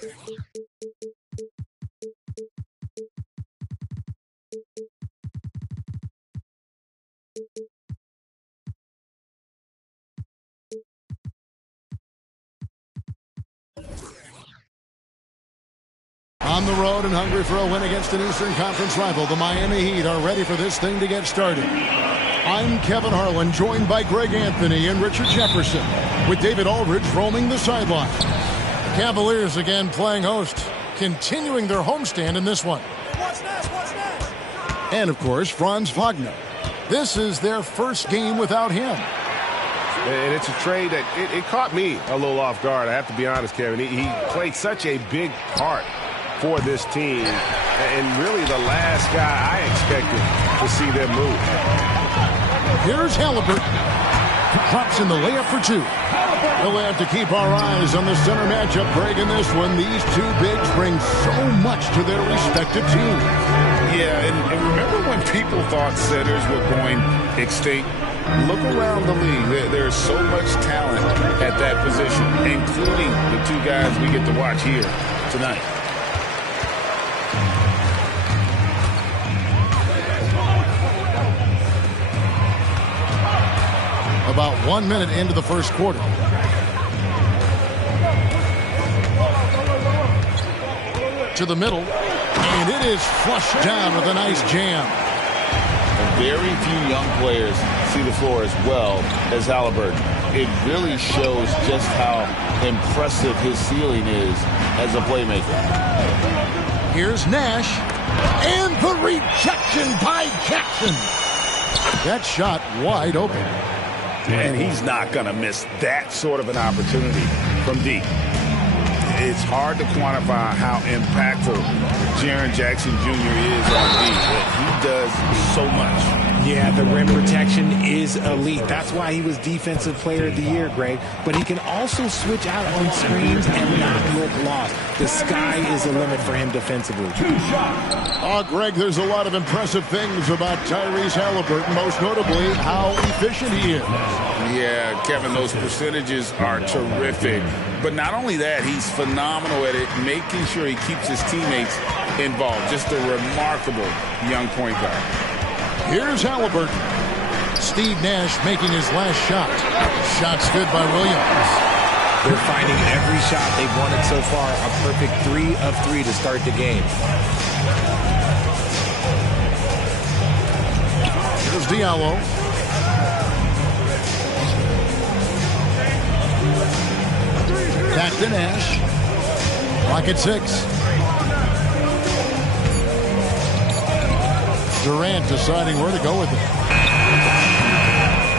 On the road and hungry for a win against an Eastern Conference rival, the Miami Heat are ready for this thing to get started. I'm Kevin Harlan, joined by Greg Anthony and Richard Jefferson, with David Aldridge roaming the sideline. The Cavaliers again playing host, continuing their homestand in this one. What's next? And, of course, Franz Wagner. This is their first game without him. And it's a trade that it caught me a little off guard, I have to be honest, Kevin. He played such a big part for this team, and really the last guy I expected to see them move. Here's Halliburton. Drops in the layup for two. We'll have to keep our eyes on the center matchup, Greg, in this one. These two bigs bring so much to their respective teams. Yeah, and remember when people thought setters were going extinct? Look around the league. There's so much talent at that position, including the two guys we get to watch here tonight. About 1 minute into the first quarter. To the middle, and it is flushed down with a nice jam. And very few young players see the floor as well as Halliburton. It really shows just how impressive his ceiling is as a playmaker. Here's Nash, and the rejection by Jackson. That shot wide open. And he's not going to miss that sort of an opportunity from deep. It's hard to quantify how impactful Jaren Jackson Jr. is on deep. He does so much. Yeah, the rim protection is elite. That's why he was Defensive Player of the Year, Greg. But he can also switch out on screens and not look lost. The sky is the limit for him defensively. Greg, there's a lot of impressive things about Tyrese Halliburton, most notably how efficient he is. Yeah, Kevin, those percentages are terrific. But not only that, he's phenomenal at it, making sure he keeps his teammates involved. Just a remarkable young point guard. Here's Halliburton. Steve Nash making his last shot. Shot's good by Williams. They're finding every shot they've wanted so far. A perfect 3 of 3 to start the game. Here's Diallo. Back to Nash. Clock at 6. Durant deciding where to go with it.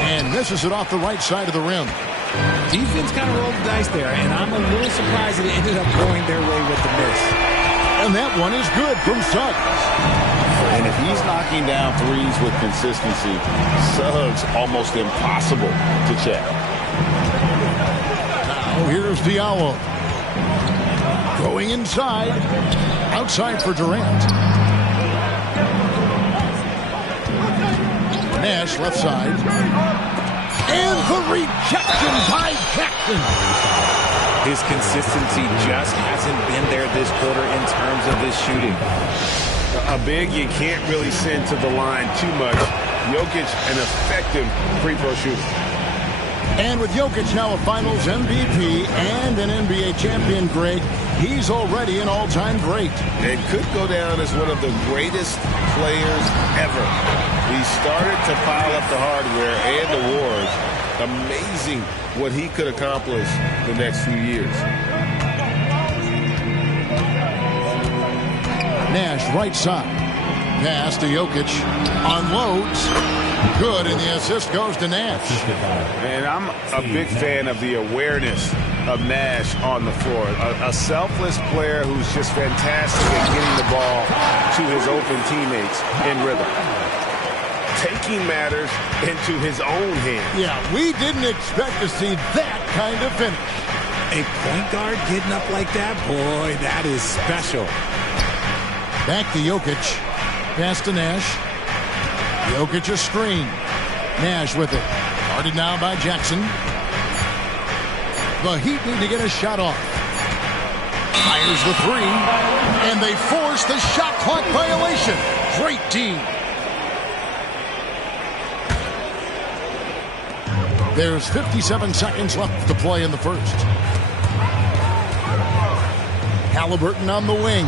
And misses it off the right side of the rim. Defense kind of rolled the dice there, and I'm a little surprised that it ended up going their way with the miss. And that one is good from Suggs. And if he's knocking down threes with consistency, Suggs almost impossible to check. Now here's Diallo. Going inside. Outside for Durant. Nash left side. And the rejection by Jackson. His consistency just hasn't been there this quarter in terms of his shooting. A big you can't really send to the line too much. Jokic, an effective free throw shooter. And with Jokic now a Finals MVP and an NBA champion, Greg, he's already an all-time great. And could go down as one of the greatest players ever. He started to pile up the hardware and awards. Amazing what he could accomplish the next few years. Nash right side. Pass to Jokic. Unloads. Good, and the assist goes to Nash. And I'm a big fan of the awareness of Nash on the floor. A selfless player who's just fantastic at getting the ball to his open teammates in rhythm. Taking matters into his own hands. Yeah, we didn't expect to see that kind of finish. A point guard getting up like that, boy, that is special. Back to Jokic. Pass to Nash. Jokic a screen. Nash with it. Guarded now by Jackson. The Heat need to get a shot off. Fires the three, and they force the shot clock violation. Great D. There's 57 seconds left to play in the first. Halliburton on the wing.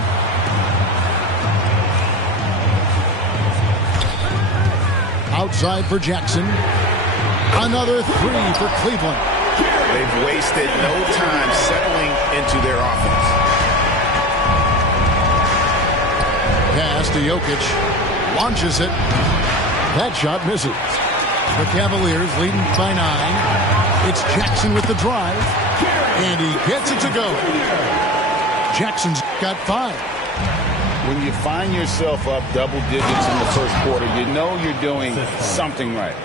Outside for Jackson. Another three for Cleveland. They've wasted no time settling into their offense. Pass to Jokic. Launches it. That shot misses. The Cavaliers leading by 9. It's Jackson with the drive. And he gets it to go. Jackson's got 5. When you find yourself up double digits in the first quarter, you know you're doing something right.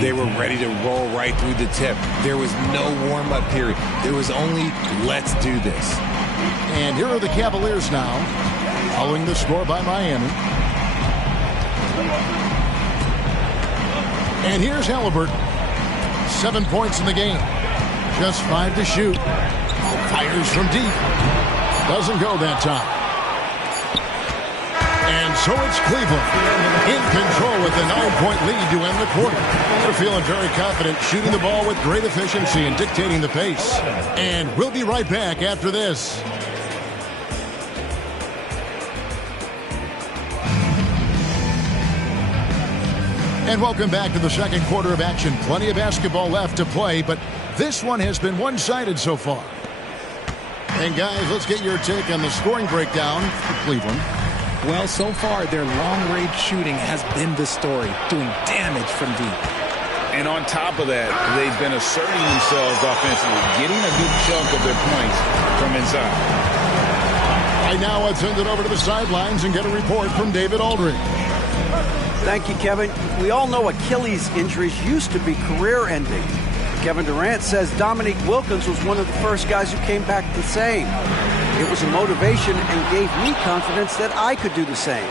They were ready to roll right through the tip. There was no warm-up period. There was only, let's do this. And here are the Cavaliers now, following the score by Miami. And here's Halliburton. 7 points in the game. Just 5 to shoot. Fires from deep. Doesn't go that time. And so it's Cleveland in control with a 9-point lead to end the quarter. They're feeling very confident, shooting the ball with great efficiency and dictating the pace. And we'll be right back after this. And welcome back to the second quarter of action. Plenty of basketball left to play, but this one has been one-sided so far. And guys, let's get your take on the scoring breakdown for Cleveland. Well, so far, their long-range shooting has been the story, doing damage from deep. And on top of that, they've been asserting themselves offensively, getting a good chunk of their points from inside. Right now, let's send it over to the sidelines and get a report from David Aldridge. Thank you, Kevin. We all know Achilles injuries used to be career-ending. Kevin Durant says Dominique Wilkins was one of the first guys who came back the same. It was a motivation and gave me confidence that I could do the same.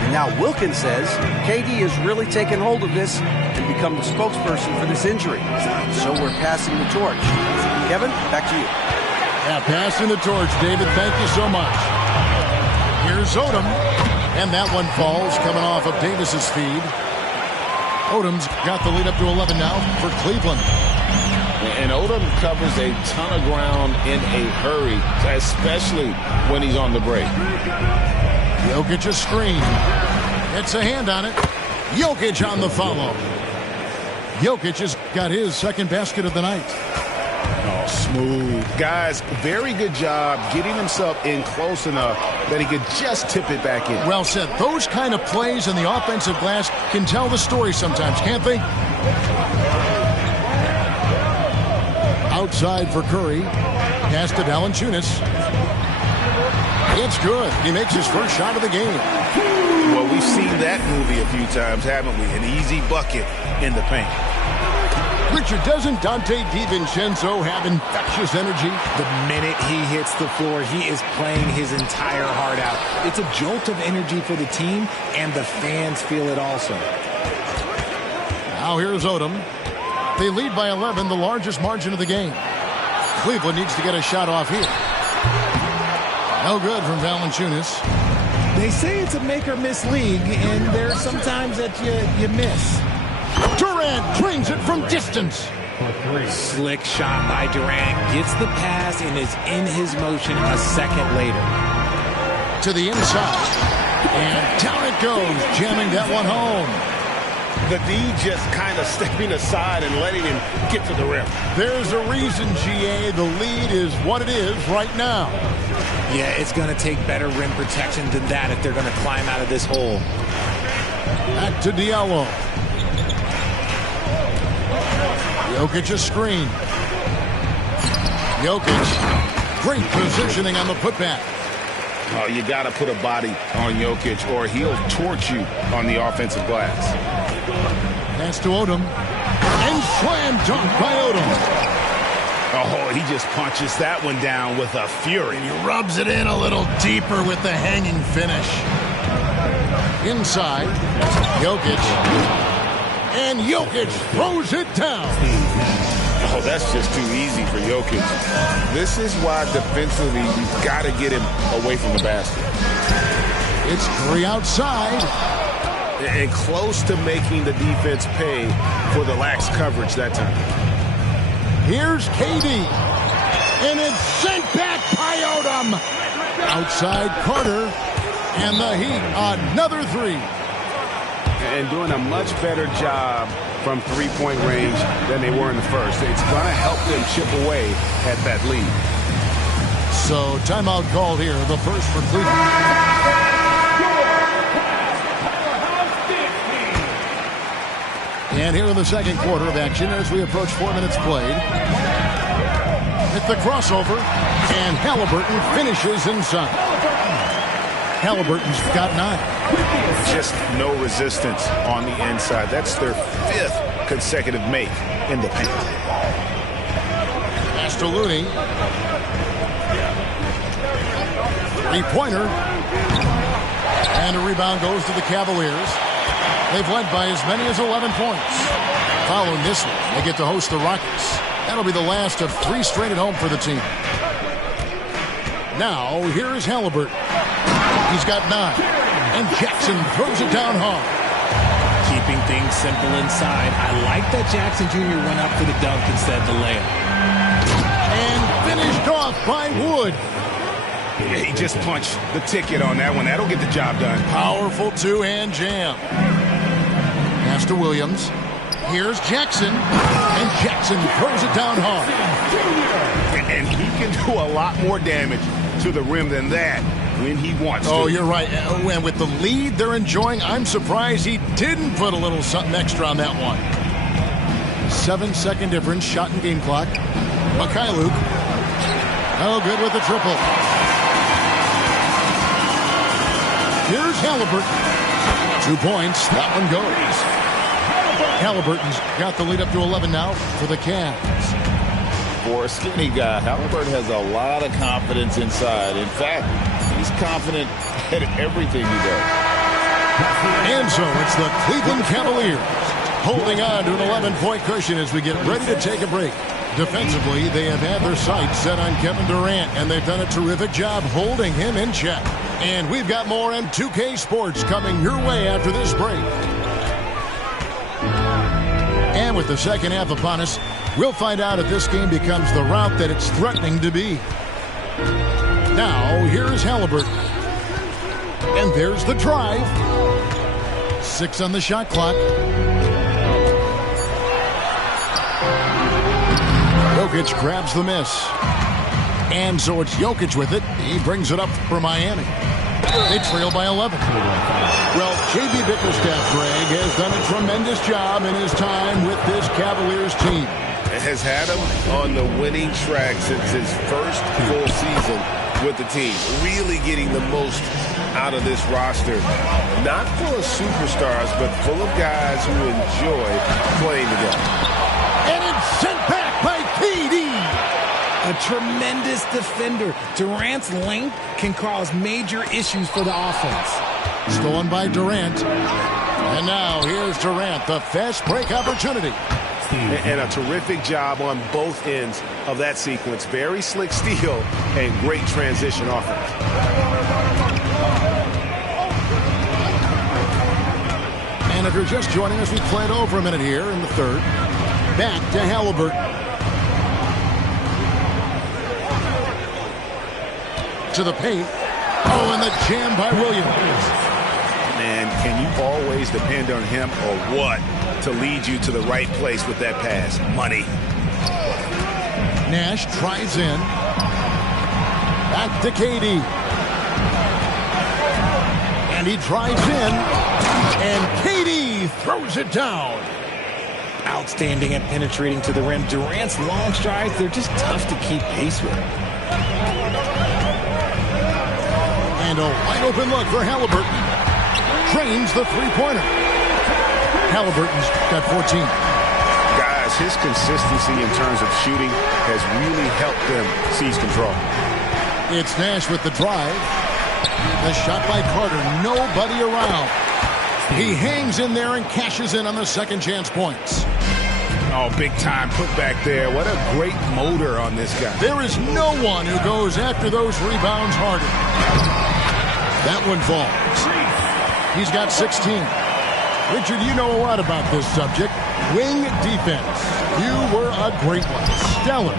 And now Wilkins says KD has really taken hold of this and become the spokesperson for this injury. So we're passing the torch. Kevin, back to you. Yeah, passing the torch, David. Thank you so much. Here's Odom. And that one falls, coming off of Davis's feed. Odom's got the lead up to 11 now for Cleveland. And Odom covers a ton of ground in a hurry, especially when he's on the break. Jokic a screen. It's a hand on it. Jokic on the follow. Jokic has got his second basket of the night. Oh, smooth. Guys, very good job getting himself in close enough that he could just tip it back in. Well said. Those kind of plays in the offensive glass can tell the story sometimes, can't they? Outside for Curry. Pass to Valanciunas. It's good. He makes his first shot of the game. Well, we've seen that movie a few times, haven't we? An easy bucket in the paint. Richard, doesn't Dante DiVincenzo have infectious energy? The minute he hits the floor, he is playing his entire heart out. It's a jolt of energy for the team, and the fans feel it also. Now here's Odom. They lead by 11, the largest margin of the game. Cleveland needs to get a shot off here. No good from Valanciunas. They say it's a make-or-miss league, and there are some times that you miss. Durant drains it from distance. Slick shot by Durant, gets the pass, and is in his motion a second later. To the inside. And down it goes, jamming that one home. The D just kind of stepping aside and letting him get to the rim. There's a reason, GA, the lead is what it is right now. Yeah, it's going to take better rim protection than that if they're going to climb out of this hole. Back to Diallo. Jokic a screen. Jokic, great positioning on the putback. Oh, you got to put a body on Jokic or he'll torch you on the offensive glass. Pass to Odom. And slam dunk by Odom. Oh, he just punches that one down with a fury. He rubs it in a little deeper with the hanging finish. Inside, Jokic. And Jokic throws it down. Oh, that's just too easy for Jokic. This is why defensively you've got to get him away from the basket. It's Curry outside. And close to making the defense pay for the lax coverage that time. Here's KD. And it's sent back by Odom. Outside Carter. And the Heat, another three. And doing a much better job from three-point range than they were in the first. It's going to help them chip away at that lead. So timeout called here. The first for Cleveland. And here in the second quarter of action as we approach 4 minutes played. Hit the crossover, and Halliburton finishes inside. Halliburton's got 9. Just no resistance on the inside. That's their 5th consecutive make in the paint. Pass to Looney. Three-pointer. And a rebound goes to the Cavaliers. They've led by as many as 11 points. Following this one, they get to host the Rockets. That'll be the last of 3 straight at home for the team. Now, here's Halliburton. He's got 9. And Jackson throws it down hard. Keeping things simple inside. I like that Jackson Jr. went up for the dunk instead of the layup. And finished off by Wood. Yeah, he just punched the ticket on that one. That'll get the job done. Powerful two-hand jam. Pass to Williams. Here's Jackson. And Jackson throws it down hard. And he can do a lot more damage to the rim than that when he wants to. Oh, you're right. And with the lead they're enjoying, I'm surprised he didn't put a little something extra on that one. 7-second difference, shot and game clock. Mikhailuk. No good with the triple. Here's Halliburton. 2 points. That one goes. Halliburton's got the lead up to 11 now for the Cavs. For a skinny guy, Halliburton has a lot of confidence inside. In fact, he's confident at everything he does. And so it's the Cleveland Cavaliers holding on to an 11-point cushion as we get ready to take a break. Defensively, they have had their sights set on Kevin Durant, and they've done a terrific job holding him in check. And we've got more M2K Sports coming your way after this break. And with the second half upon us, we'll find out if this game becomes the route that it's threatening to be. Now, here's Halliburton. And there's the drive. 6 on the shot clock. Jokic grabs the miss. And so it's Jokic with it. He brings it up for Miami. They trail by 11. Well, J.B. Bickerstaff, Greg, has done a tremendous job in his time with this Cavaliers team. Has had him on the winning track since his first full season with the team. Really getting the most out of this roster. Not full of superstars, but full of guys who enjoy playing together. And it's sent back by KD. A tremendous defender. Durant's length can cause major issues for the offense. Stolen by Durant. And now here's Durant, the fast break opportunity. And a terrific job on both ends of that sequence. Very slick steal and great transition offense. And if you're just joining us, we played over a minute here in the third. Back to Halliburton. To the paint. Oh, and the jam by Williams. And can you always depend on him or what to lead you to the right place with that pass? Money. Nash drives in. Back to KD. And he drives in. And KD throws it down. Outstanding at penetrating to the rim. Durant's long strides, they're just tough to keep pace with. And a wide open look for Halliburton. Drains the three-pointer. Halliburton's got 14. Guys, his consistency in terms of shooting has really helped them seize control. It's Nash with the drive. The shot by Carter. Nobody around. He hangs in there and cashes in on the second chance points. Oh, big time put back there. What a great motor on this guy. There is no one who goes after those rebounds harder. That one falls. He's got 16. Richard, you know a lot about this subject. Wing defense. You were a great one. Stellar.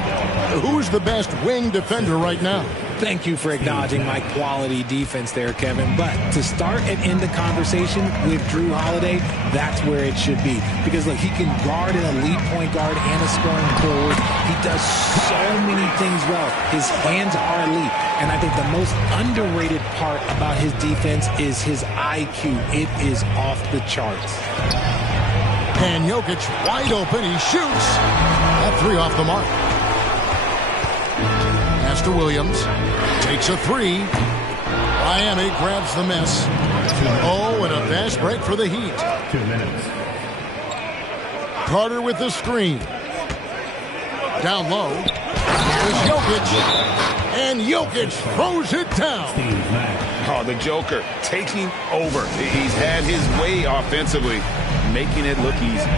Who's the best wing defender right now? Thank you for acknowledging my quality defense there, Kevin. But to start and end the conversation with Jrue Holiday, that's where it should be. Because, look, he can guard an elite point guard and a scoring forward. He does so many things well. His hands are elite. And I think the most underrated part about his defense is his IQ. It is off the charts. And Jokic wide open. He shoots. That three off the mark. Pass to Williams. Takes a three. Miami grabs the miss. Oh, and a fast break for the Heat. 2 minutes. Carter with the screen. Down low. There's Jokic. And Jokic throws it down. Oh, the Joker taking over. He's had his way offensively, making it look easy.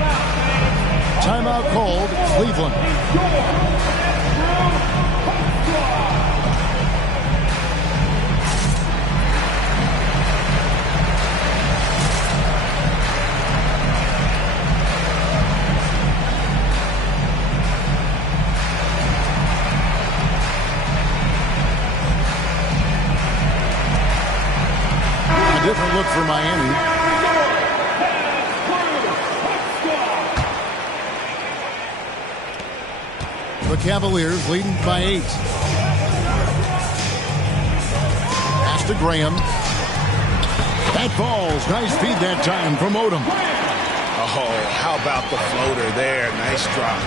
Timeout called. Cleveland. Different look for Miami. The Cavaliers leading by 8. Pass to Graham. That falls. Nice feed that time from Odom. Oh, how about the floater there? Nice drop.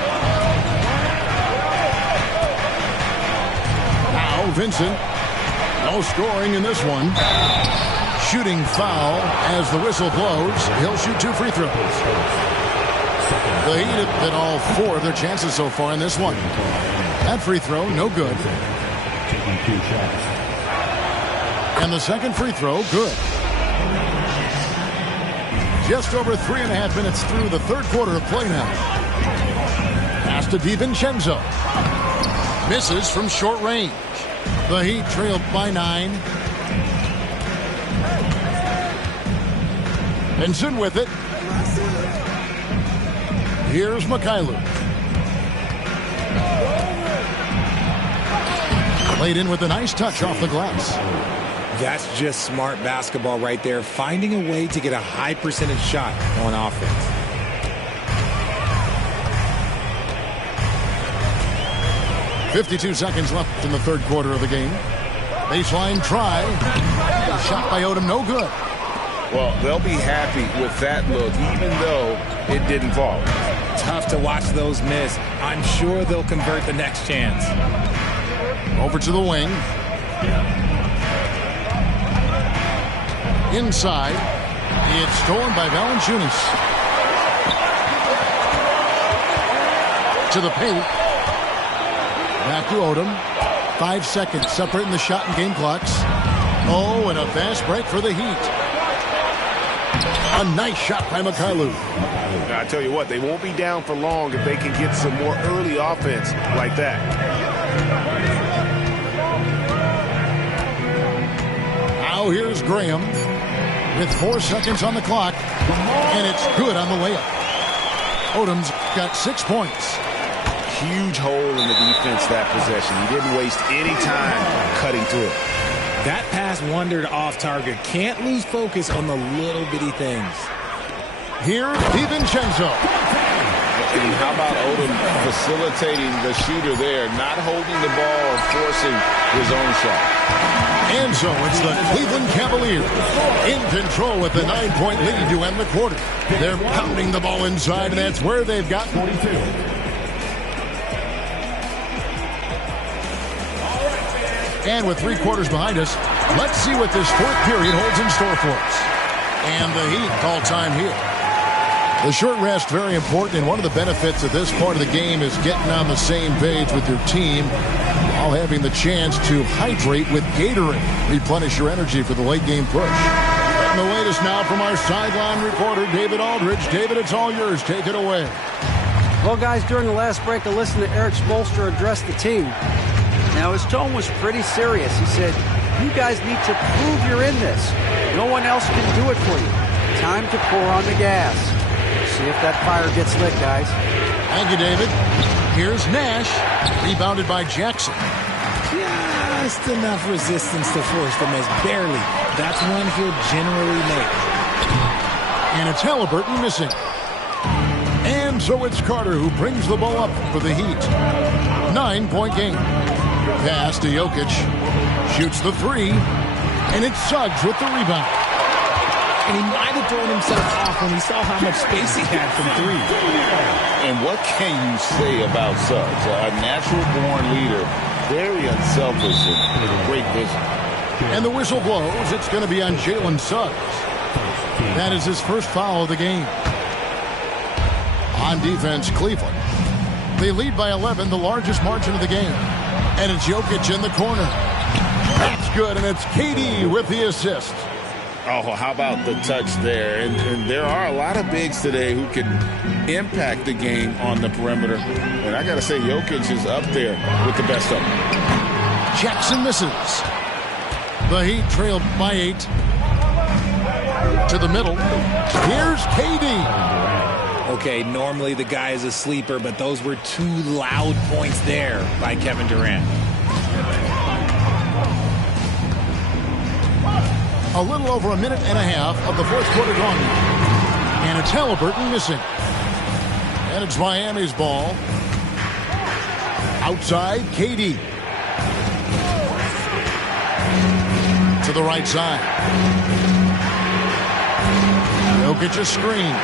Now Vincent. No scoring in this one. Shooting foul as the whistle blows. He'll shoot 2 free throws. The Heat have hit all 4 of their chances so far in this one. That free throw, no good. Taking 2 shots. And the second free throw, good. Just over 3.5 minutes through the third quarter of play now. Pass to DiVincenzo. Misses from short range. The Heat trailed by 9. Benson with it. Here's Mikhailuk. Played in with a nice touch off the glass. That's just smart basketball right there, finding a way to get a high percentage shot on offense. .52 seconds left in the third quarter of the game. Baseline try. Shot by Odom, no good. Well, they'll be happy with that look, even though it didn't fall. Tough to watch those miss. I'm sure they'll convert the next chance. Over to the wing. Inside. It's stolen by Valanciunas. To the paint. Back to Odom. 5 seconds separating the shot and game clocks. Oh, and a fast break for the Heat. A nice shot by Mikhailuk. I tell you what, they won't be down for long if they can get some more early offense like that. Now here's Graham with 4 seconds on the clock, and it's good on the layup. Odom's got 6 points. Huge hole in the defense that possession. He didn't waste any time cutting through it. That pass wandered off target. Can't lose focus on the little bitty things. Here's DiVincenzo. And how about Odom facilitating the shooter there, not holding the ball and forcing his own shot. And so it's the Cleveland Cavaliers in control with a 9-point lead to end the quarter. They're pounding the ball inside, and that's where they've got 42. And with 3 quarters behind us, let's see what this fourth period holds in store for us. And the Heat call time here. The short rest, very important, and one of the benefits of this part of the game is getting on the same page with your team while having the chance to hydrate with Gatorade. Replenish your energy for the late game push. And the latest now from our sideline reporter, David Aldridge. David, it's all yours. Take it away. Well, guys, during the last break, I listened to Eric Spoelstra address the team. Now, his tone was pretty serious. He said, you guys need to prove you're in this. No one else can do it for you. Time to pour on the gas. See if that fire gets lit, guys. Thank you, David. Here's Nash, rebounded by Jackson. Just enough resistance to force the miss, barely. That's one he'll generally make. And it's Halliburton missing. And so it's Carter who brings the ball up for the Heat. 9-point game. Pass to Jokic. Shoots the three. And it's Suggs with the rebound. And he might have thrown himself off when he saw how much space he had from three. And what can you say about Suggs? A natural-born leader, very unselfish and great vision. And the whistle blows. It's going to be on Jalen Suggs. That is his first foul of the game. On defense, Cleveland. They lead by 11, the largest margin of the game. And it's Jokic in the corner. That's good, and it's KD with the assist. Oh, how about the touch there? And there are a lot of bigs today who can impact the game on the perimeter. And I got to say, Jokic is up there with the best of them. Jackson misses. The Heat trailed by 8. To the middle. Here's KD. Okay, normally the guy is a sleeper, but those were two loud points there by Kevin Durant. A little over a minute and a half of the fourth quarter gone. And it's Halliburton missing. And it's Miami's ball. Outside, KD. To the right side. Jokic a screen.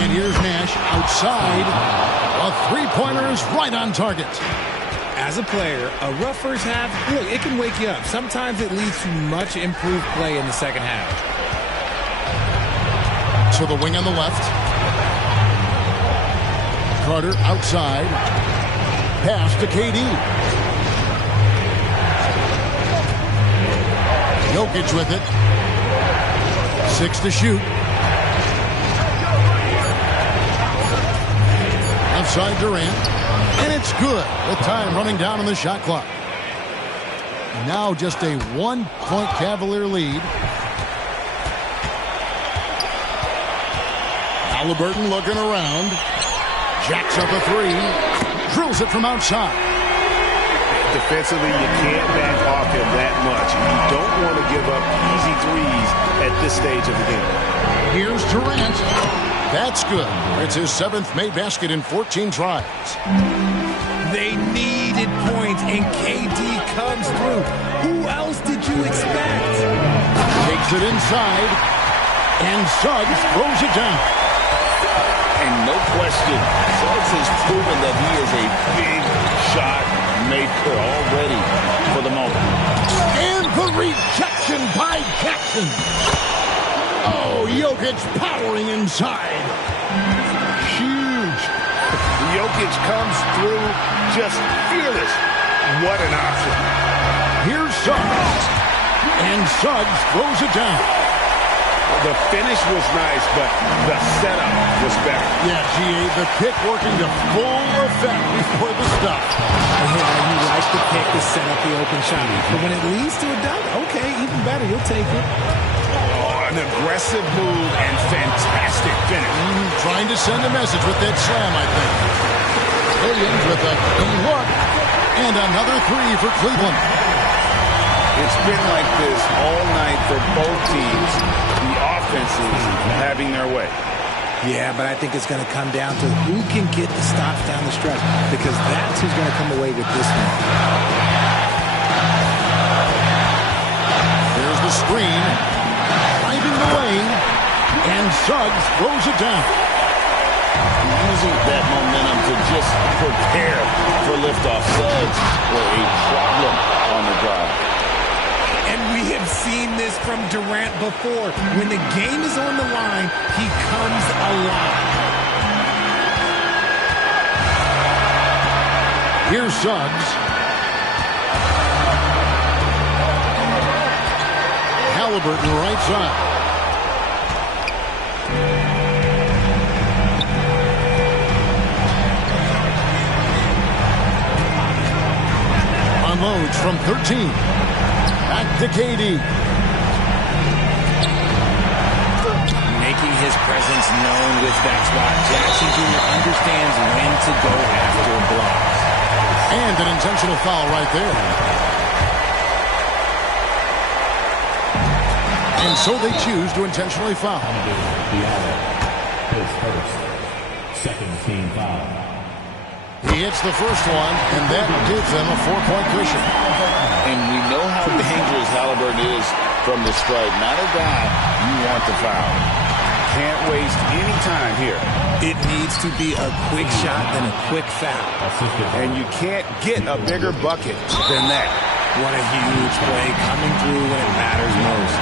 And here's Nash outside. A three-pointer is right on target. As a player, a rough first half, look, it can wake you up. Sometimes it leads to much improved play in the second half. To the wing on the left. Carter outside. Pass to KD. Jokic with it. 6 to shoot. Outside Durant. And it's good with time running down on the shot clock. Now just a 1-point Cavalier lead. Halliburton looking around. Jacks up a three. Drills it from outside. Defensively, you can't back off him that much. You don't want to give up easy threes at this stage of the game. Here's Durant. That's good. It's his 7th made basket in 14 tries. They needed points, and KD comes through. Who else did you expect? Takes it inside, and Suggs throws it down. And no question, Suggs has proven that he is a big shot maker already for the moment. And the rejection by Jackson. Oh, Jokic powering inside. Huge. Jokic comes through just fearless. What an option. Here's Suggs. And Suggs throws it down. The finish was nice, but the setup was better. Yeah, G.A., the pick working to full effect before the stop. You like the pick to set up the open shot. But when it leads to a dunk, okay, even better, you'll take it. Oh, an aggressive move and fantastic finish. Trying to send a message with that slam, I think. Williams with a clean look. And another three for Cleveland. It's been like this all night for both teams. The offenses having their way. Yeah, but I think it's going to come down to who can get the stops down the stretch, because that's who's going to come away with this one. There's the screen. Finding the lane. And Suggs throws it down. Using that momentum to just prepare for liftoff. Suggs were a problem on the drive. And we have seen this from Durant before. When the game is on the line, he comes alive. Here's Suggs. Halliburton right side. unloads from 13. Back to KD. Making his presence known with that spot. Jackson Jr. understands when to go after blocks. And an intentional foul right there. And so they choose to intentionally foul. His first. Second team foul. He hits the first one, and that gives them a 4-point cushion. And we know how dangerous Halliburton is from the stripe. Not a guy you want to foul. Can't waste any time here. It needs to be a quick shot and a quick foul. And you can't get a bigger bucket than that. What a huge play coming through when it matters most.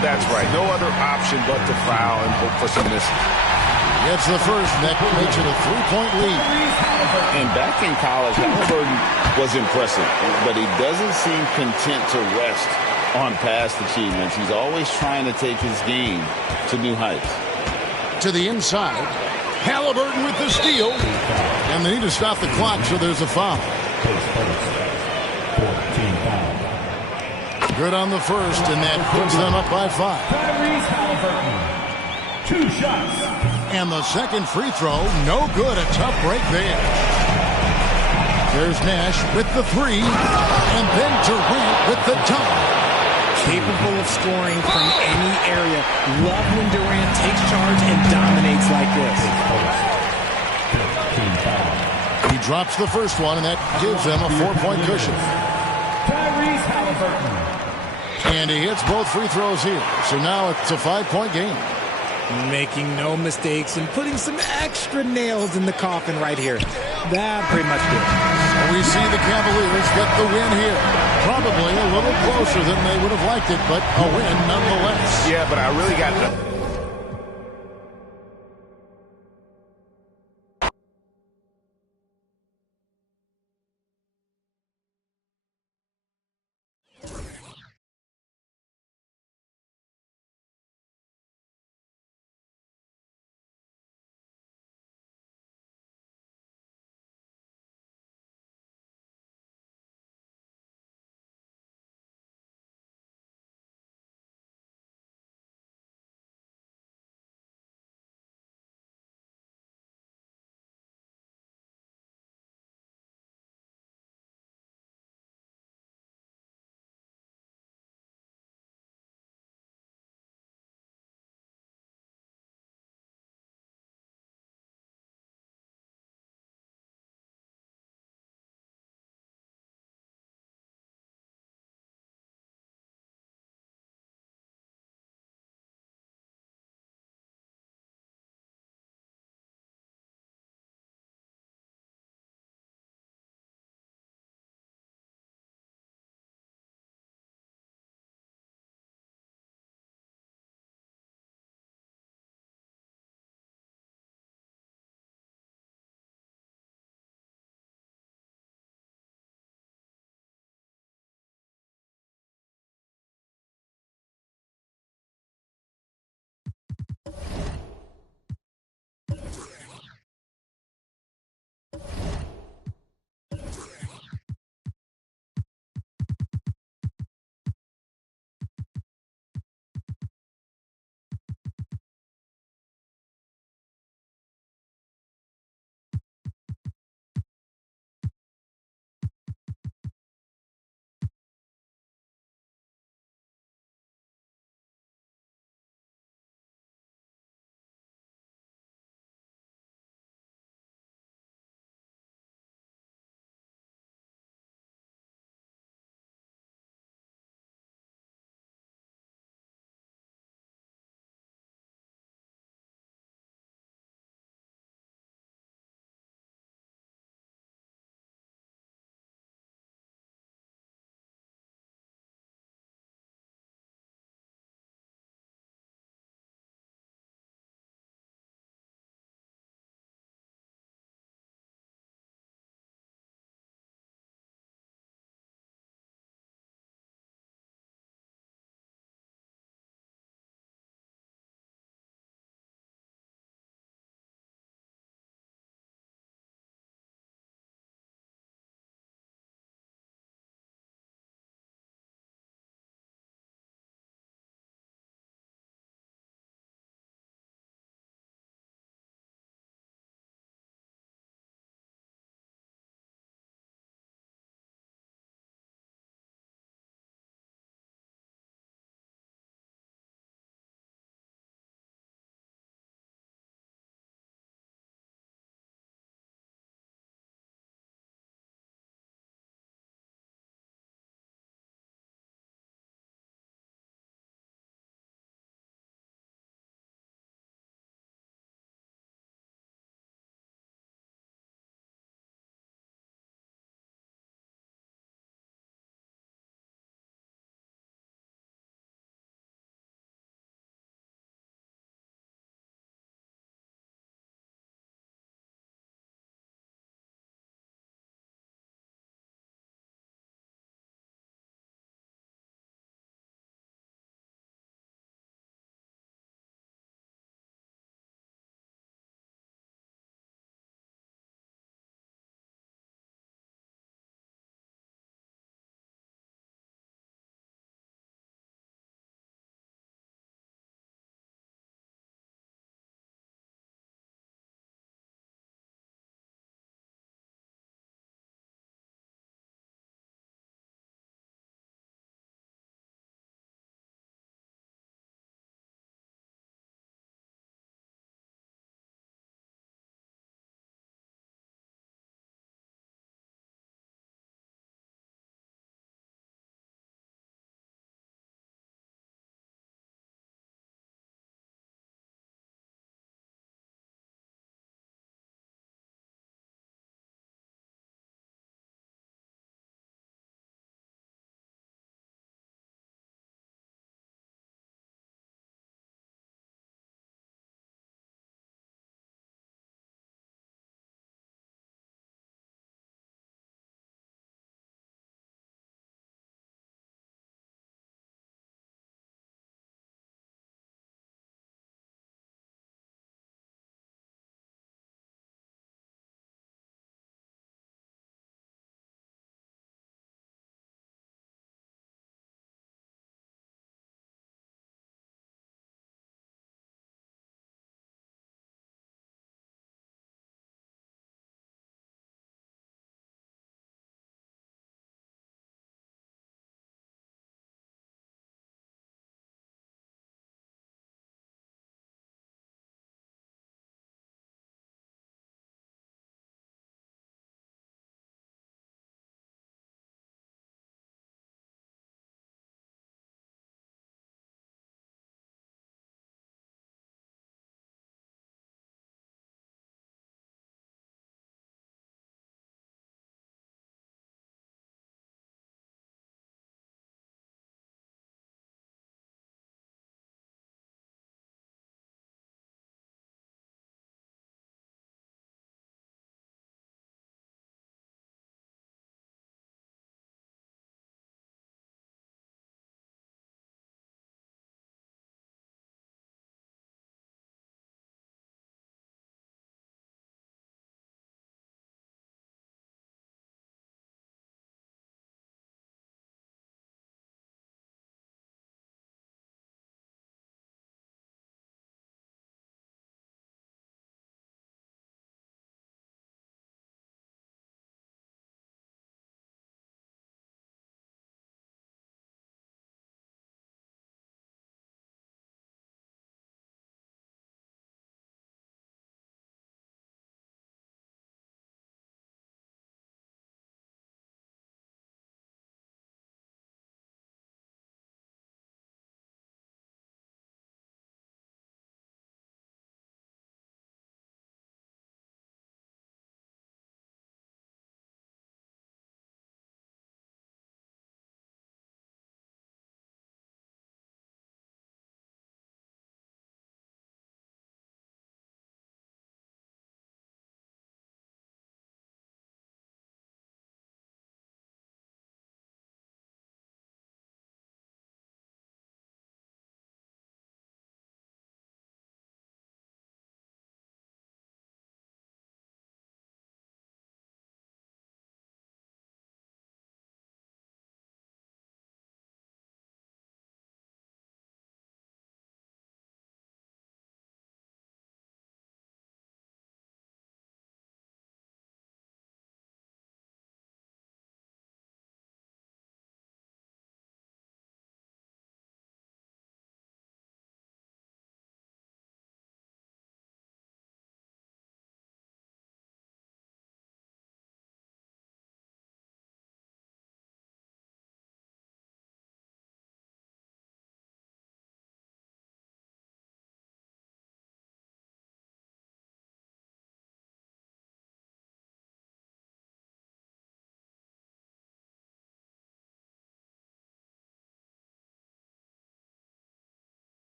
That's right. No other option but to foul and hope for some misses. Gets the first, and that makes it a 3-point lead. And back in college, Halliburton was impressive, but he doesn't seem content to rest on past achievements. He's always trying to take his game to new heights. To the inside. Halliburton with the steal. And they need to stop the clock, so there's a foul. His first. 14 foul. Good on the first, and that puts them up by 5. Tyrese Halliburton. 2 shots. And the second free throw, no good. A tough break there. There's Nash with the 3. And then Durant with the dunk. Capable of scoring from any area. Love when Durant takes charge and dominates like this. 15 foul. He drops the first one, and that gives them a 4-point cushion. Tyrese Halliburton. And he hits both free throws here. So now it's a 5-point game. Making no mistakes and putting some extra nails in the coffin right here. That pretty much did it. We see the Cavaliers get the win here. Probably a little closer than they would have liked it, but a win nonetheless. Yeah, but I really got the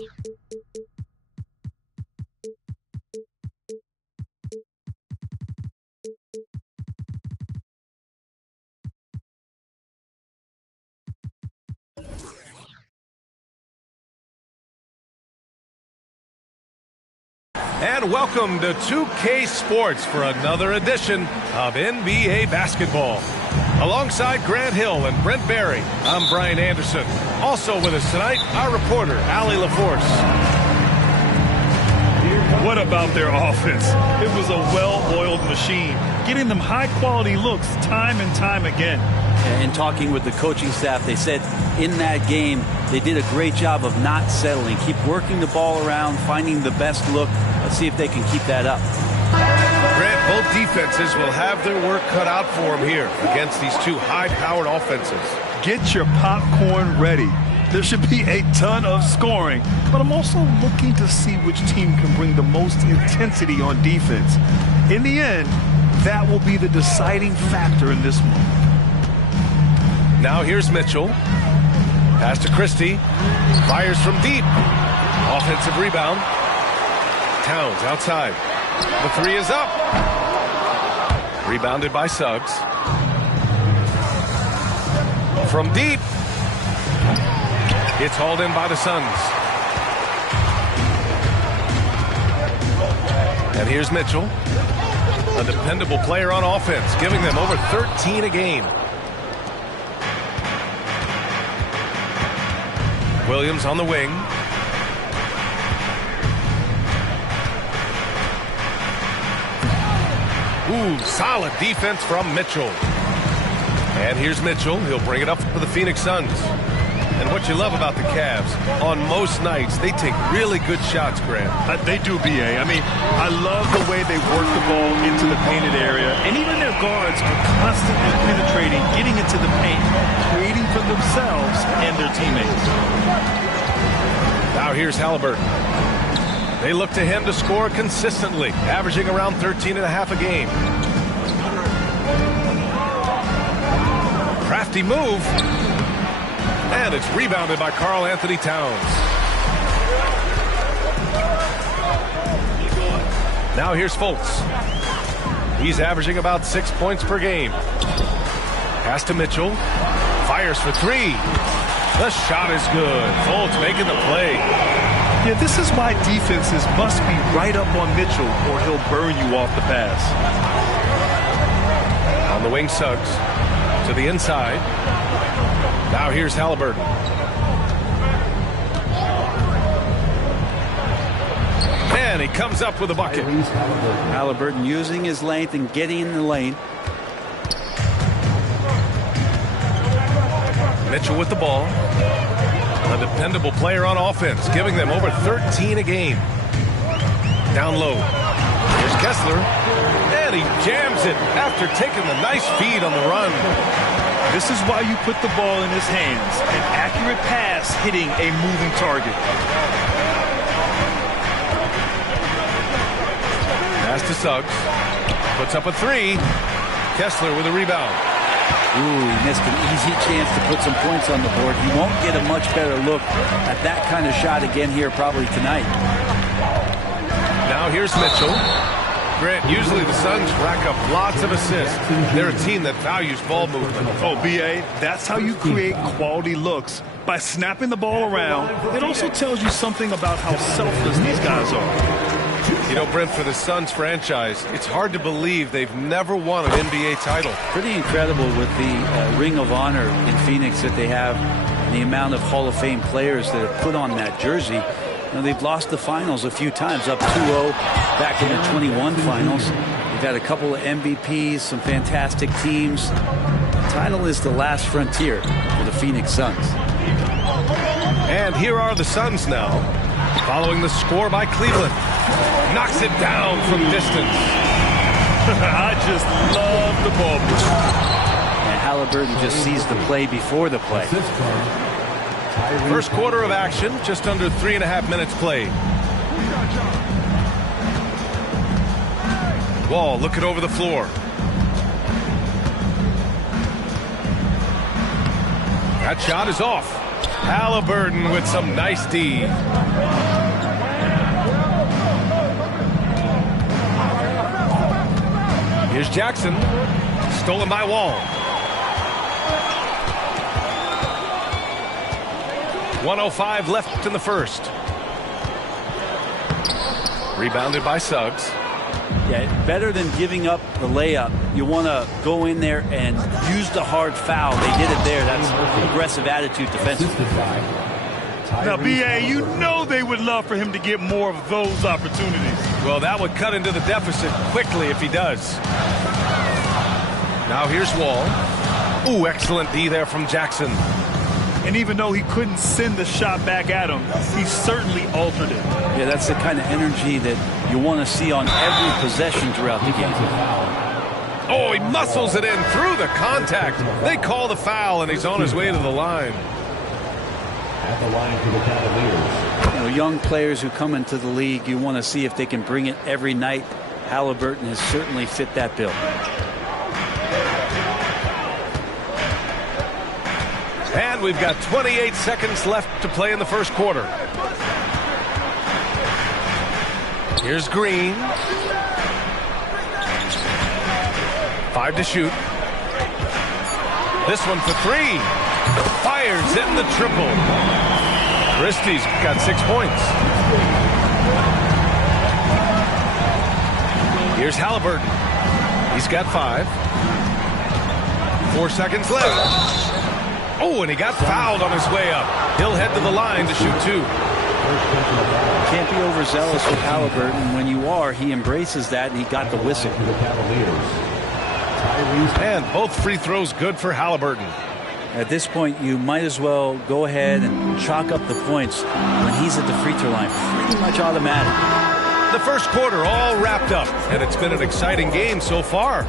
And welcome to 2K Sports for another edition of NBA basketball. Alongside Grant Hill and Brent Barry, I'm Brian Anderson. Also with us tonight, our reporter, Allie LaForce. What about their offense? It was a well-oiled machine, getting them high-quality looks time and time again. And talking with the coaching staff, they said in that game they did a great job of not settling. Keep working the ball around, finding the best look. Let's see if they can keep that up. Grant, both defenses will have their work cut out for them here against these two high-powered offenses. Get your popcorn ready. There should be a ton of scoring, but I'm also looking to see which team can bring the most intensity on defense. In the end, that will be the deciding factor in this one. Now here's Mitchell. Pass to Christie. Fires from deep. Offensive rebound. Towns outside. The three is up. Rebounded by Suggs. From deep. It's hauled in by the Suns. And here's Mitchell. A dependable player on offense, giving them over 13 a game. Williams on the wing. Ooh, solid defense from Mitchell. And here's Mitchell. He'll bring it up for the Phoenix Suns. And what you love about the Cavs, on most nights, they take really good shots, Grant. They do, B.A. I mean, I love the way they work the ball into the painted area. And even their guards are constantly penetrating, getting into the paint, creating for themselves and their teammates. Now here's Halliburton. They look to him to score consistently, averaging around 13.5 a game. Crafty move. And it's rebounded by Karl Anthony Towns. Now here's Fultz. He's averaging about 6 points per game. Pass to Mitchell. Fires for three. The shot is good. Fultz making the play. Yeah, this is why defenses must be right up on Mitchell or he'll burn you off the pass. On the wing, Suggs. To the inside. Now here's Halliburton. And he comes up with a bucket. Halliburton using his length and getting in the lane. Mitchell with the ball. A dependable player on offense, giving them over 13 a game. Down low. Here's Kessler. And he jams it after taking the nice feed on the run. This is why you put the ball in his hands. An accurate pass hitting a moving target. Pass to Suggs. Puts up a three. Kessler with a rebound. Ooh, he missed an easy chance to put some points on the board. He won't get a much better look at that kind of shot again here probably tonight. Now here's Mitchell. Grant, usually the Suns rack up lots of assists. They're a team that values ball movement. Oh, B.A., that's how you create quality looks. By snapping the ball around, it also tells you something about how selfless these guys are. You know, Brent, for the Suns franchise, it's hard to believe they've never won an NBA title. Pretty incredible with the Ring of Honor in Phoenix that they have and the amount of Hall of Fame players that have put on that jersey. You know, they've lost the finals a few times, up 2-0 back in the 21 finals. They've had a couple of MVPs, some fantastic teams. The title is the last frontier for the Phoenix Suns. And here are the Suns now, following the score by Cleveland. Knocks it down from distance. I just love the ball. And Halliburton just sees the play before the play. First quarter of action, just under 3.5 minutes played. Wall looking over the floor. That shot is off. Halliburton with some nice D. Here's Jackson. Stolen by Wall. 1:05 left in the first. Rebounded by Suggs. Yeah, better than giving up the layup. You want to go in there and use the hard foul. They did it there. That's aggressive attitude defensively. Now, B.A., you know they would love for him to get more of those opportunities. Well, that would cut into the deficit quickly if he does. Now here's Wall. Ooh, excellent D there from Jackson. And even though he couldn't send the shot back at him, he certainly altered it. Yeah, that's the kind of energy that you want to see on every possession throughout the game. Oh, he muscles it in through the contact. They call the foul, and he's on his way to the line. At the line for the Cavaliers. You know, young players who come into the league, you want to see if they can bring it every night. Halliburton has certainly fit that bill. And we've got 28 seconds left to play in the first quarter. Here's Green. 5 to shoot. This one for 3. Fires in the triple. Christie's got 6 points. Here's Halliburton. He's got 5. 4 seconds left. Oh, and he got fouled on his way up. He'll head to the line to shoot 2. Can't be overzealous with Halliburton. When you are, he embraces that, and he got the whistle. And both free throws good for Halliburton. At this point, you might as well go ahead and chalk up the points when he's at the free throw line. Pretty much automatic. The first quarter all wrapped up, and it's been an exciting game so far.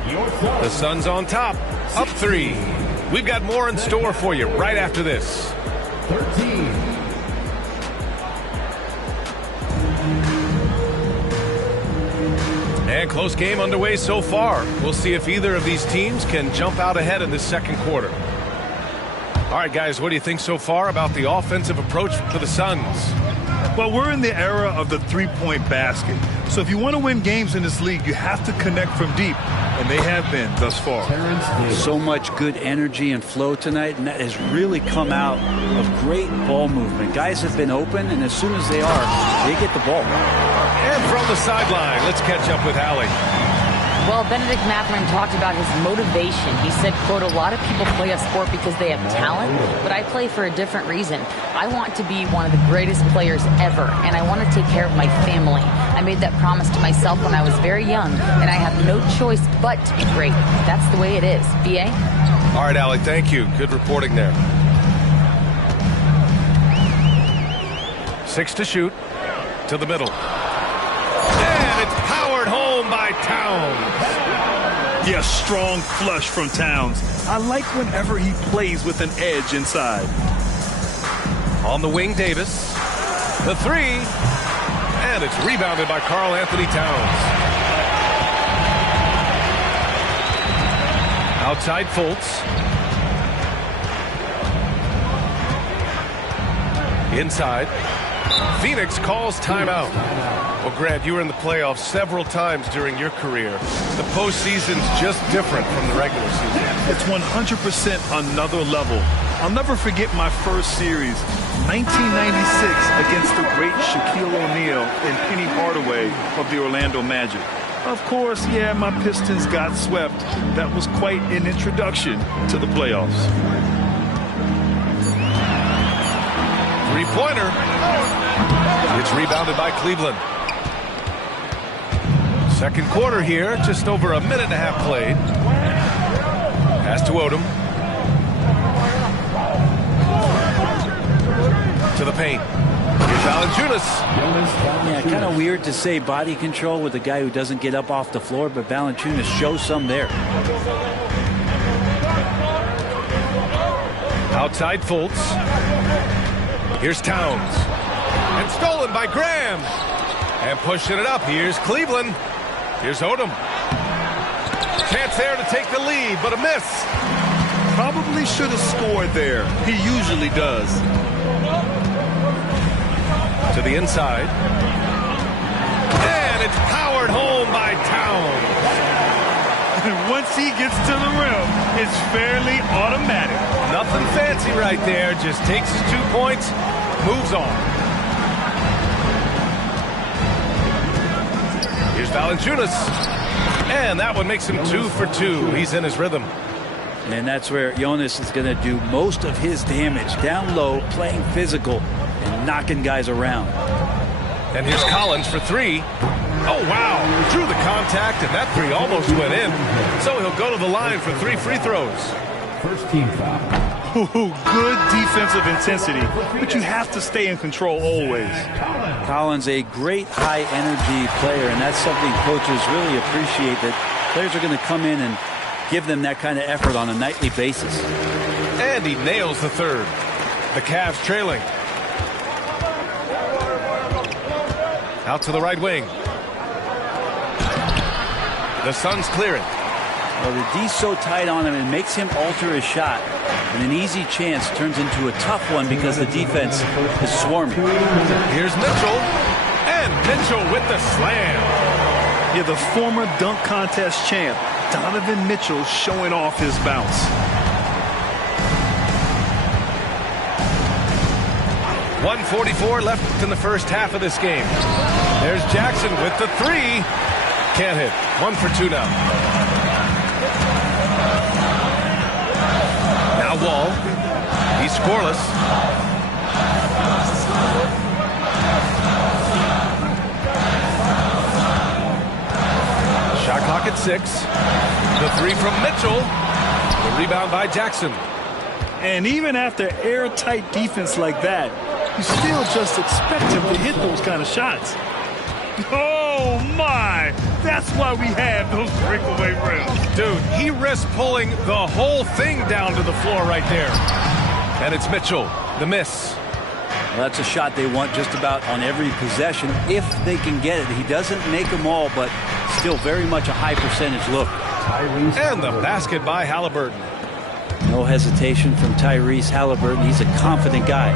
The Suns on top, up 3. We've got more in store for you right after this. 13. And close game underway so far. We'll see if either of these teams can jump out ahead in this second quarter. All right, guys, what do you think so far about the offensive approach for the Suns? Well, we're in the era of the three-point basket. So if you want to win games in this league, you have to connect from deep. And they have been thus far. So much good energy and flow tonight, and that has really come out of great ball movement. Guys have been open, and as soon as they are, they get the ball. And from the sideline, let's catch up with Allie. Well, Benedict Mathurin talked about his motivation. He said, quote, a lot of people play a sport because they have talent, but I play for a different reason. I want to be one of the greatest players ever, and I want to take care of my family. I made that promise to myself when I was very young, and I have no choice but to be great. That's the way it is. B.A.? All right, Allie, thank you. Good reporting there. 6 to shoot. To the middle. And it's powered home by Towns. Yeah, strong flush from Towns. I like whenever he plays with an edge inside. On the wing, Davis. The 3. And it's rebounded by Karl Anthony Towns. Outside Fultz. Inside. Phoenix calls timeout. Well, Grant, you were in the playoffs several times during your career. The postseason's just different from the regular season. It's 100% another level. I'll never forget my first series, 1996, against the great Shaquille O'Neal and Penny Hardaway of the Orlando Magic. Of course, yeah, my Pistons got swept. That was quite an introduction to the playoffs. Three-pointer. It's rebounded by Cleveland. Second quarter here, just over a minute and a half played. Pass to Odom. To the paint. Here's Valanciunas. Yeah, kind of weird to say body control with a guy who doesn't get up off the floor, but Valanciunas shows some there. Outside Fultz. Here's Towns. And stolen by Graham. And pushing it up. Here's Cleveland. Here's Odom. Chance there to take the lead, but a miss. Probably should have scored there. He usually does. To the inside. And it's powered home by Towns. And once he gets to the rim, it's fairly automatic. Nothing fancy right there. Just takes his 2 points, moves on. Here's Valanciunas. And that one makes him 2 for 2. He's in his rhythm. And that's where Jonas is going to do most of his damage. Down low, playing physical, and knocking guys around. And here's Collins for 3. Oh, wow. Drew the contact, and that 3 almost went in. So he'll go to the line for 3 free throws. First team foul. Good defensive intensity, but you have to stay in control always. Collins, a great high-energy player, and that's something coaches really appreciate, that players are going to come in and give them that kind of effort on a nightly basis. And he nails the 3rd. The Cavs trailing. Out to the right wing. The Suns clear it. Well, the D's so tight on him, it makes him alter his shot. And an easy chance turns into a tough one because the defense is swarming. Here's Mitchell. And Mitchell with the slam. Yeah, the former dunk contest champ, Donovan Mitchell, showing off his bounce. .144 left in the first half of this game. There's Jackson with the 3. Can't hit. 1 for 2 now. Now Wall. He's scoreless. Shot clock at 6. The 3 from Mitchell. The rebound by Jackson. And even after airtight defense like that, you still just expect him to hit those kind of shots. Oh, my! That's why we have those breakaway rims. Dude, he risked pulling the whole thing down to the floor right there. And it's Mitchell, the miss. Well, that's a shot they want just about on every possession if they can get it. He doesn't make them all, but still very much a high percentage look. And the basket by Halliburton. No hesitation from Tyrese Halliburton. He's a confident guy.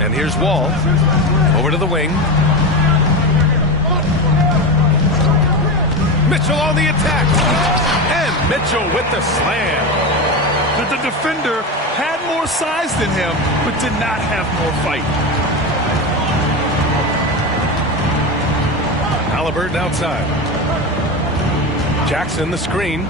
And here's Wall. Over to the wing. Mitchell on the attack. And Mitchell with the slam. But the defender had more size than him, but did not have more fight. Halliburton outside. Jackson the screen.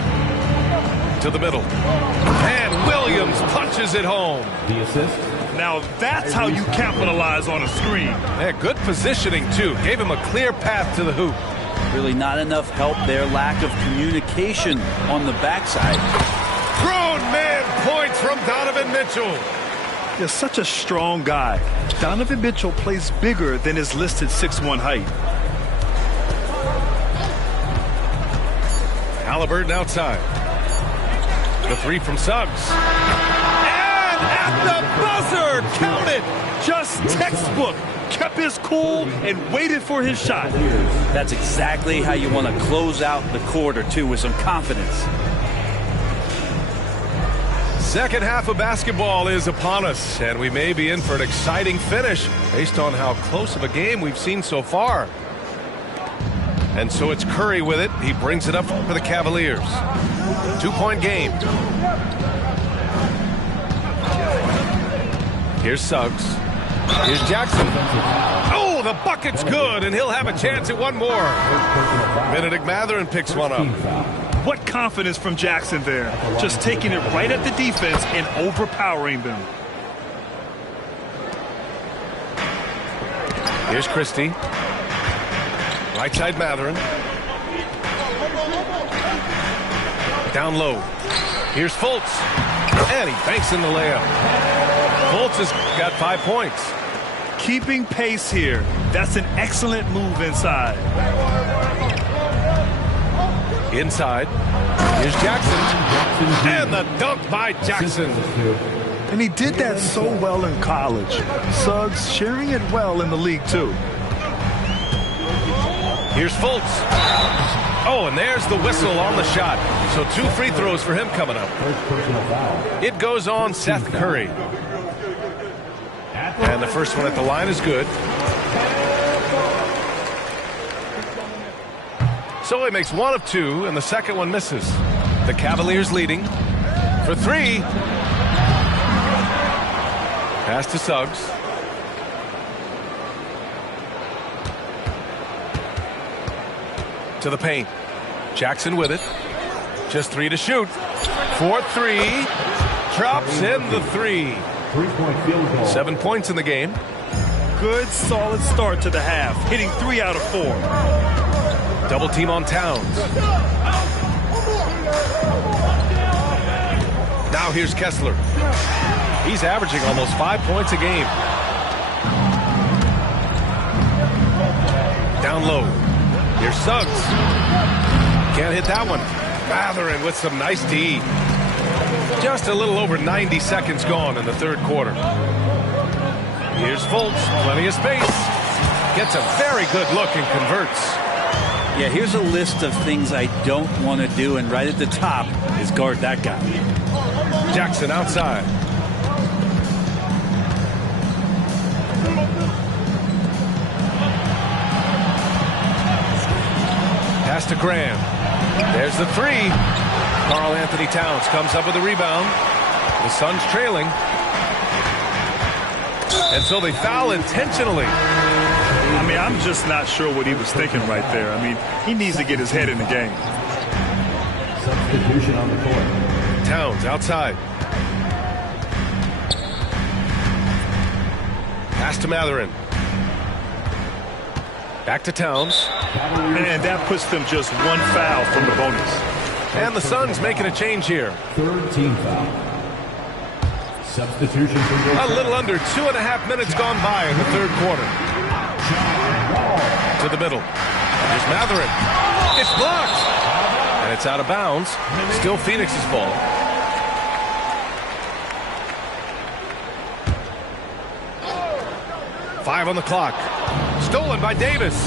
To the middle. And Williams punches it home. The assist. Now that's how you capitalize on a screen. Yeah, good positioning, too. Gave him a clear path to the hoop. Really not enough help there. Lack of communication on the backside. Grown man points from Donovan Mitchell. You're such a strong guy. Donovan Mitchell plays bigger than his listed 6'1" height. Halliburton outside. The 3 from Suggs. And at the buzzer, count it. Just textbook. Kept his cool and waited for his shot. That's exactly how you want to close out the quarter, too, with some confidence. Second half of basketball is upon us, and we may be in for an exciting finish based on how close of a game we've seen so far. And so it's Curry with it. He brings it up for the Cavaliers. 2-point game. Here's Suggs. Here's Jackson. Oh, the bucket's good, and he'll have a chance at one more. Benedict Mathurin picks one up. What confidence from Jackson there. Just taking it right at the defense and overpowering them. Here's Christie. Right side Mathurin. Down low. Here's Fultz. And he banks in the layup. Fultz has got 5 points. Keeping pace here. That's an excellent move inside. Inside. Here's Jackson. And the dunk by Jackson. And he did that so well in college. Suggs sharing it well in the league, too. Here's Fultz. Oh, and there's the whistle on the shot. So 2 free throws for him coming up. It goes on Seth Curry. And the first one at the line is good. So he makes 1 of 2, and the second one misses. The Cavaliers leading for 3. Pass to Suggs. To the paint. Jackson with it. Just 3 to shoot. 4-3. Drops in the 3. 3-point field goal. 7 points in the game. Good, solid start to the half, hitting 3 out of 4. Double team on Towns. Now here's Kessler. He's averaging almost 5 points a game. Down low. Here's Suggs. Can't hit that one. Mathurin with some nice D. Just a little over 90 seconds gone in the third quarter. Here's Fultz. Plenty of space. Gets a very good look and converts. Yeah, here's a list of things I don't want to do, and right at the top is guard that guy. Jackson outside. Pass to Graham. There's the 3. Karl Anthony Towns comes up with a rebound. The Suns trailing. And so they foul intentionally. I mean, I'm just not sure what he was thinking right there. I mean, he needs to get his head in the game. Substitution on the court. Towns outside. Pass to Mathurin. Back to Towns. And that puts them just 1 foul from the bonus. And the Suns making a change here. Third team foul. Substitution for a little under 2.5 minutes gone by in the third quarter. To the middle. Here's Mathurin. It's blocked. And it's out of bounds. Still Phoenix's ball. Five on the clock. Stolen by Davis.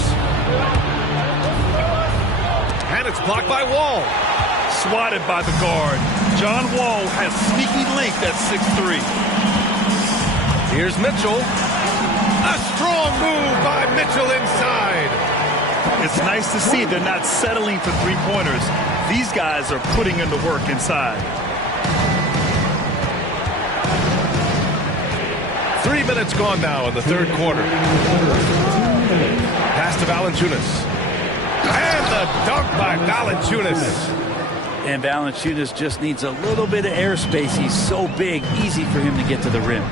And it's blocked by Wall. Swatted by the guard. John Wall has sneaky length at 6'3". Here's Mitchell. A strong move by Mitchell inside. It's nice to see they're not settling for three-pointers. These guys are putting in the work inside. 3 minutes gone now in the third quarter. Pass to Valanciunas. And the dunk by Valanciunas. And Valanciunas just needs a little bit of airspace. He's so big, easy for him to get to the rim.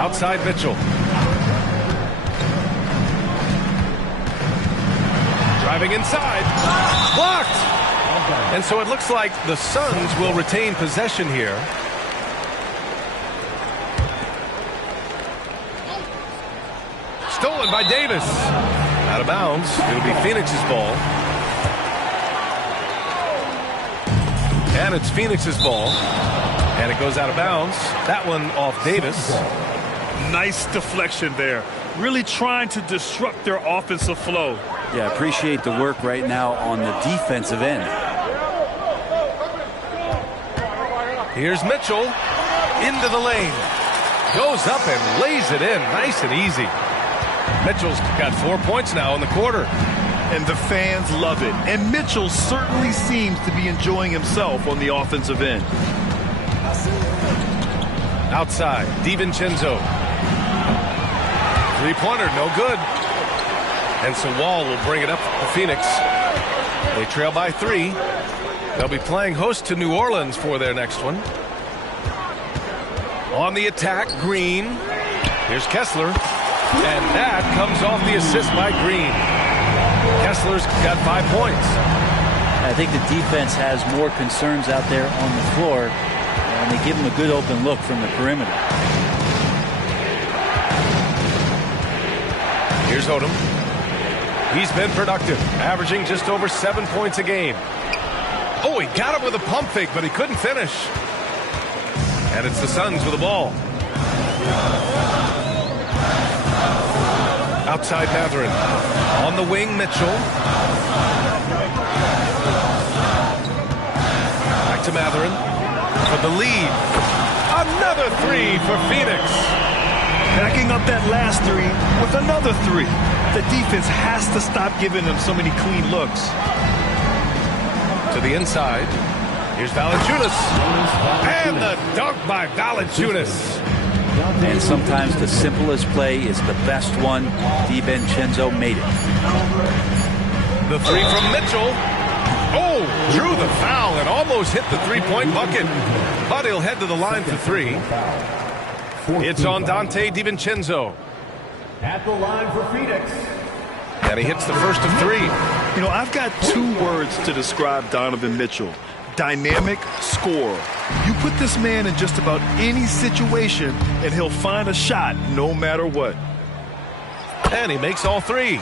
Outside Mitchell. Driving inside. Blocked. And so it looks like the Suns will retain possession here. Stolen by Davis. Out of bounds. It'll be Phoenix's ball. And it's Phoenix's ball. And it goes out of bounds. That one off Davis. Nice deflection there. Really trying to disrupt their offensive flow. Yeah, appreciate the work right now on the defensive end. Here's Mitchell. Into the lane. Goes up and lays it in. Nice and easy. Mitchell's got 4 points now in the quarter. And the fans love it. And Mitchell certainly seems to be enjoying himself on the offensive end. Outside, DiVincenzo. Three-pointer, no good. And so Wall will bring it up to Phoenix. They trail by 3. They'll be playing host to New Orleans for their next one. On the attack, Green. Here's Kessler. And that comes off the assist by Green. Kessler's got 5 points. I think the defense has more concerns out there on the floor, and they give him a good open look from the perimeter. Here's Odom. He's been productive, averaging just over 7 points a game. Oh, he got him with a pump fake, but he couldn't finish. And it's the Suns with the ball. Outside Mathurin. On the wing, Mitchell. Back to Mathurin for the lead. Another Another three for Phoenix. Backing up that last three with another three. The defense has to stop giving them so many clean looks. To the inside. Here's Valanciunas. And the dunk by Valanciunas. And sometimes the simplest play is the best one. DiVincenzo made it. The three from Mitchell. Oh, drew the foul and almost hit the three-point bucket. But he'll head to the line for three. It's on Donte DiVincenzo. At the line for Phoenix. And he hits the first of three. You know, I've got two words to describe Donovan Mitchell. Dynamic scorer. You put this man in just about any situation, and he'll find a shot no matter what. And he makes all three.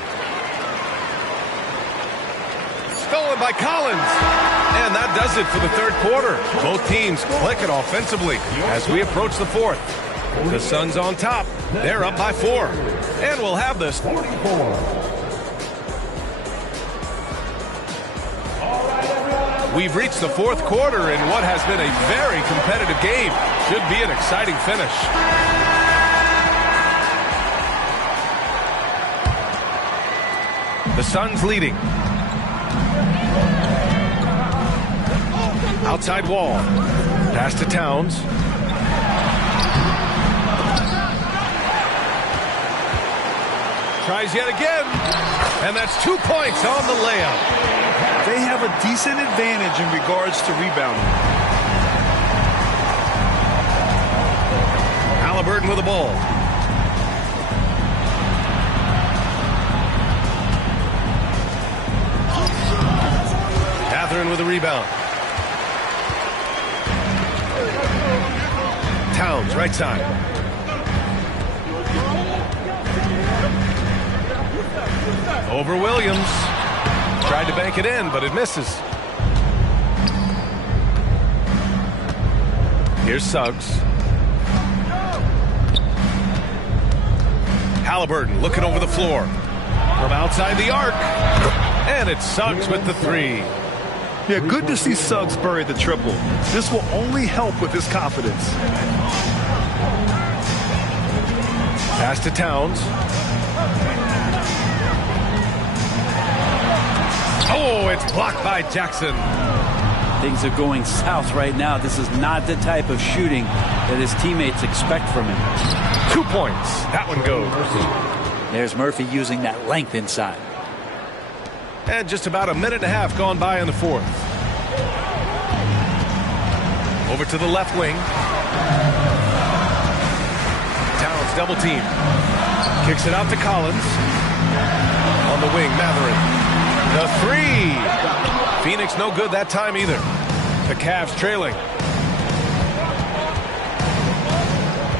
Stolen by Collins. And that does it for the third quarter. Both teams clicking offensively as we approach the fourth. The Suns on top. They're up by 4. And we'll have this. We've reached the fourth quarter in what has been a very competitive game. Should be an exciting finish. The Suns leading. Outside wall. Pass to Towns. Tries yet again. And that's 2 points on the layup. They have a decent advantage in regards to rebounding. Halliburton with the ball. Catherine with the rebound. Towns, right side. Over Williams. Tried to bank it in, but it misses. Here's Suggs. Halliburton looking over the floor. From outside the arc. And it's Suggs with the three. Yeah, good to see Suggs bury the triple. This will only help with his confidence. Pass to Towns. Oh, it's blocked by Jackson. Things are going south right now. This is not the type of shooting that his teammates expect from him. 2 points. That one goes. There's Murphy using that length inside. And just about a minute and a half gone by in the fourth. Over to the left wing. Towns double team. Kicks it out to Collins. On the wing, Mathurin. The three. Phoenix no good that time either. The Cavs trailing.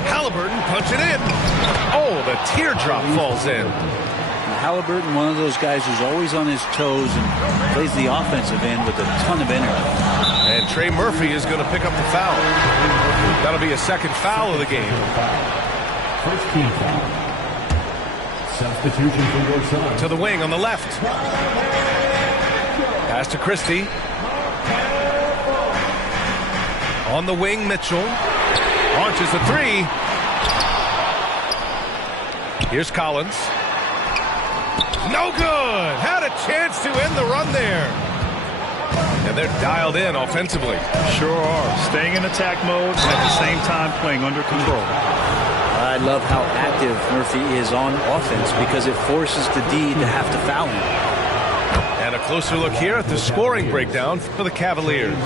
Halliburton punching in. Oh, the teardrop falls in. Halliburton, one of those guys who's always on his toes and plays the offensive end with a ton of energy. And Trey Murphy is going to pick up the foul. That'll be a second foul of the game. First team foul. Substitution for your son. To the wing on the left. Pass to Christie. On the wing, Mitchell. Launches the three. Here's Collins. No good. Had a chance to end the run there. And they're dialed in offensively. Sure are. Staying in attack mode and at the same time playing under control. I love how active Murphy is on offense because it forces the D to have to foul him. And a closer look here at the scoring breakdown for the Cavaliers.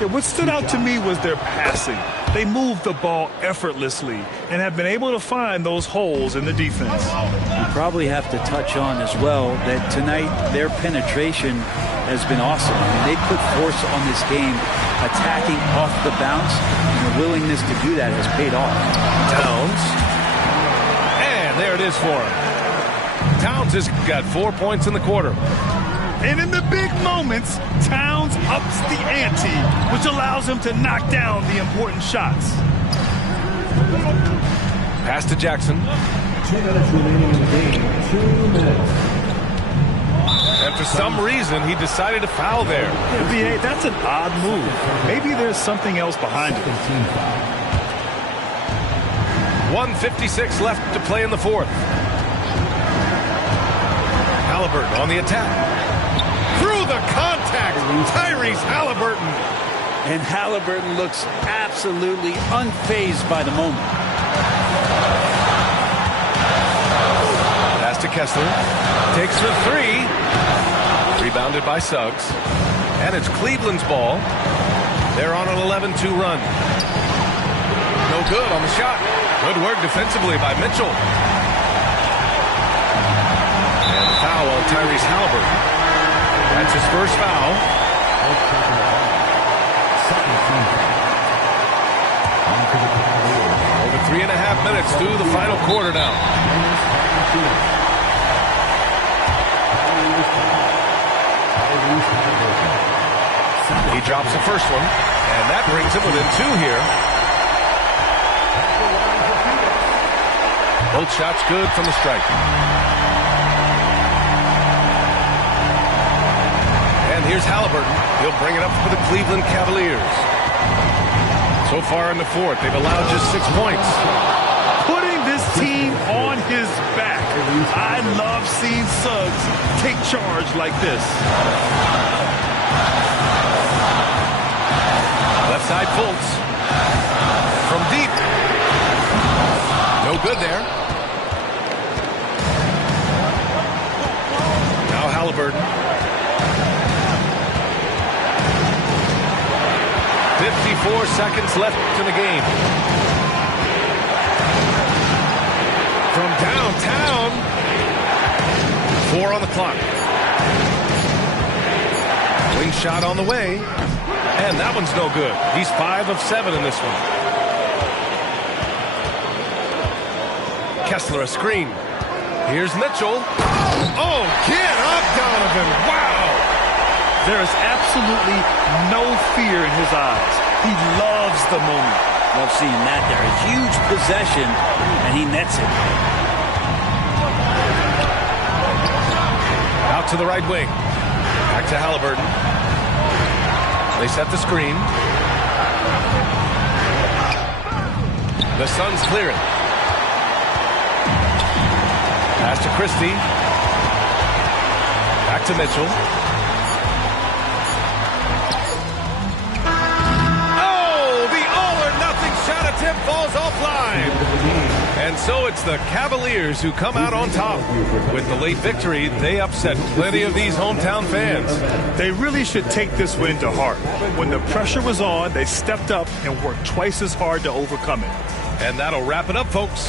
Yeah, what stood out to me was their passing. They moved the ball effortlessly and have been able to find those holes in the defense. You probably have to touch on as well that tonight their penetration has been awesome. I mean, they put force on this game, attacking off the bounce, and the willingness to do that has paid off. Towns. And there it is for him. Towns has got 4 points in the quarter. And in the big moments, Towns ups the ante, which allows him to knock down the important shots. Pass to Jackson. 2 minutes remaining in the game. 2 minutes. And for some reason, he decided to foul there. NBA, that's an odd move. Maybe there's something else behind it. 1:56 left to play in the fourth. Halliburton on the attack. Through the contact, Tyrese Halliburton. And Halliburton looks absolutely unfazed by the moment. Pass to Kessler. Takes the three. Rebounded by Suggs. And it's Cleveland's ball. They're on an 11-2 run. No good on the shot. Good work defensively by Mitchell. And a foul on Tyrese Halliburton. That's his first foul. Over 3.5 minutes through the final quarter now. He drops the first one, and that brings him within 2 here. Both shots good from the stripe. And here's Halliburton. He'll bring it up for the Cleveland Cavaliers. So far in the fourth, they've allowed just 6 points. Putting this team on his back. I love seeing Suggs take charge like this. Left side Fultz. From deep. No good there. Now Halliburton. 54 seconds left in the game. From downtown. 4 on the clock. Wing shot on the way. And that one's no good. He's 5 of 7 in this one. Kessler a screen. Here's Mitchell. Oh, get up, Donovan. Wow. There is absolutely no fear in his eyes. He loves the moment. Love seeing that there. A huge possession, and he nets it. Out to the right wing. Back to Halliburton. They set the screen. The Suns clear it. Pass to Christie. Back to Mitchell. Oh, the all-or-nothing shot attempt falls offline. And so it's the Cavaliers who come out on top. With the late victory, they upset plenty of these hometown fans. They really should take this win to heart. When the pressure was on, they stepped up and worked twice as hard to overcome it. And that'll wrap it up, folks.